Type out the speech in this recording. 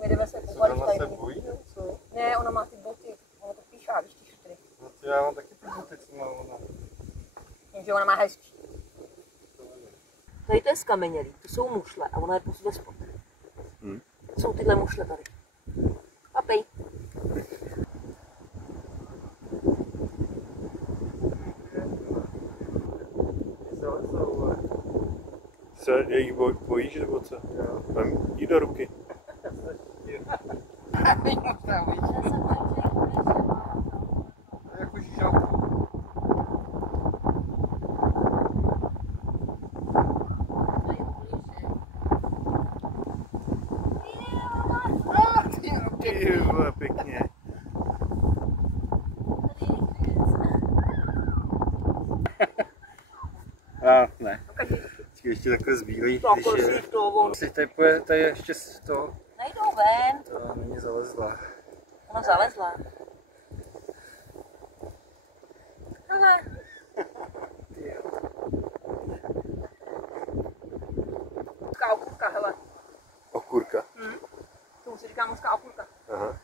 my jdeme se koupat. Ona se bojí, nebo co? Ne, ona má ty boty, ona to píšá, víš, ty šutry. No to já mám taky ty boty, co má ona. Jenže ona má hezčí. Tady to je skamenělý, to jsou mušle a ona je posud spod. To jsou tyhle mušle tady. Papej. Se jejich bojíš, nebo co? Mám jí do ruky. Jak už žalku. Ty vole, pěkně. A ne. Ještě takhle zbílej, když je... Tady ještě z toho... Nejdou ven. To na mě zalezla. Ona zalezla. Hele. Mořská okurka, hele. Okurka. Tomu se říká mořská okurka. Aha.